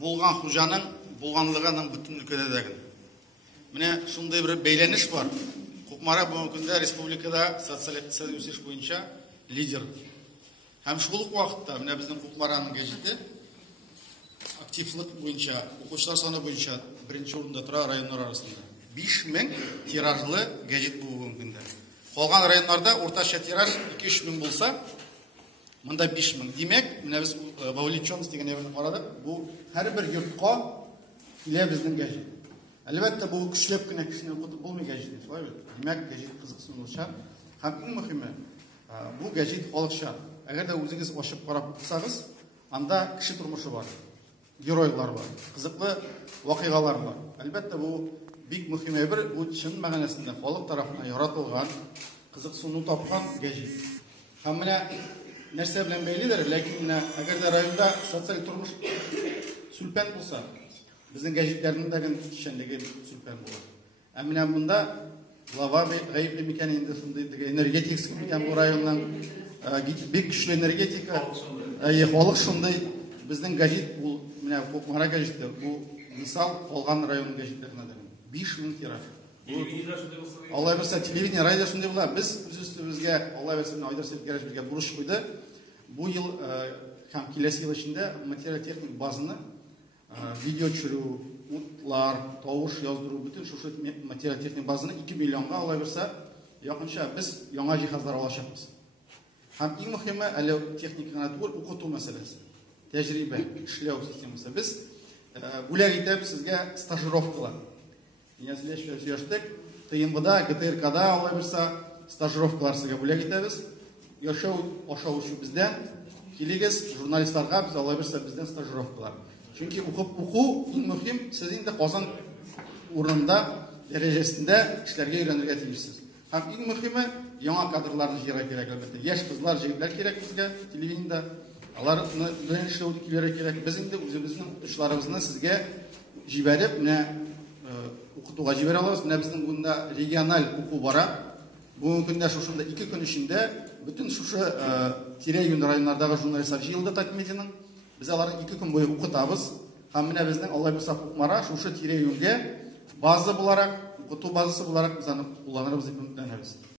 болған хужаның болғанлығының бүтін өлкеде деген. Міне шундай бір бейләнеш бар. Кукмара бүгінгі күнде республикада социалистік өсеш бойынша лидер. Һәм шул ук вакытта менә безнең Кукмараның гәҗите активлык буенча, укучылар саны буенча беренче урында тора районнар арасында. 5000 тиражлы гәҗит бүгенге көндә. Калган районнарда орташа тираж 2-3 булса, монда 5000. Димәк, менә без вовлеченность дигән ягына карадык. Бу һәрбер йортка килә безнең гәҗит. Әлбәттә, бу көчләп кенә кешене укытып булмый гәҗит, шулай бит. Димәк, гәҗит кызыксынуча һәм иң мөһиме, бу гәҗит халыкча. Әгәр дә үзегез ачып карап булсагыз, анда кеше тормышы бар. Геройлар бар, кызыклы вакыйгалар бар. Әлбәттә, бу бик мөһим бер, бу чын мәгънәсендә халык тарафыннан яратылган, кызыксыну тапкан гәҗит. Һәм менә нәрсә белән бәйледер, ләкин менә әгәр дә районда социаль тормыш сүлпән булса, безнең гәҗитләрнең дә кишәнлеге сүлпән була. Ә менә монда глава гаепле микән инде шундый энергетик икән бу районның бик көчле энергетика, халык шундый безнең гәҗит бу менә Кукмара гәҗите, бу мисал калган район гәҗитләренә 5000 тираж. Алла берсе телевидение, радио шундый була. Без үзебезгә Алла берсе Айдар Сәлгәрәш безгә бурыч куйды. Бу ел һәм киләсе ел эчендә материал техник базаны видео төшерү, утлар, тавыш яздыру, бүтән шушы материал техник базаны 2 миллионга Алла берсе якынча без яңа җиһазлар алачакбыз. Һәм иң мөһиме әле техниканы түгел, укыту мәсьәләсе. Тәҗрибә, эшләү системасы. Без бүләк итәбез сезгә стажировкалар. Я сөйләштек, ТМВда, ГТРКда Алла берсе стажировкалар сезгә бүләк итәбез. Яшәү, ашау бездән, килегез журналистларга без Алла берсе бездән стажировкалар. Чөнки уку иң мөһим, сез инде Казан урынында, дәрәҗәсендә эшләргә өйрәнергә тиешсез. Һәм иң мөһиме, яңа кадрларны җыярга кирәк әлбәттә. Яшь кызлар, җегетләр кирәк безгә телевидениедә. Аларны белән эшләү кирәк. Без инде үзебезнең укытучыларыбызны сезгә җибәреп, менә укытуга җибәрә алабыз. Менә безнең бунда региональ уку бара. Бүгенге көндә шушында 2 көн эчендә бүтән шушы тирә-юнь районнардагы журналистлар җыелды Татмедианың. Без аларны 2 көн буе укытабыз. Һәм менә безнең Алла берсе Кукмара шушы тирә-юньгә база буларак, укыту базасы буларак без аны кулланырбыз дип өметләнәбез.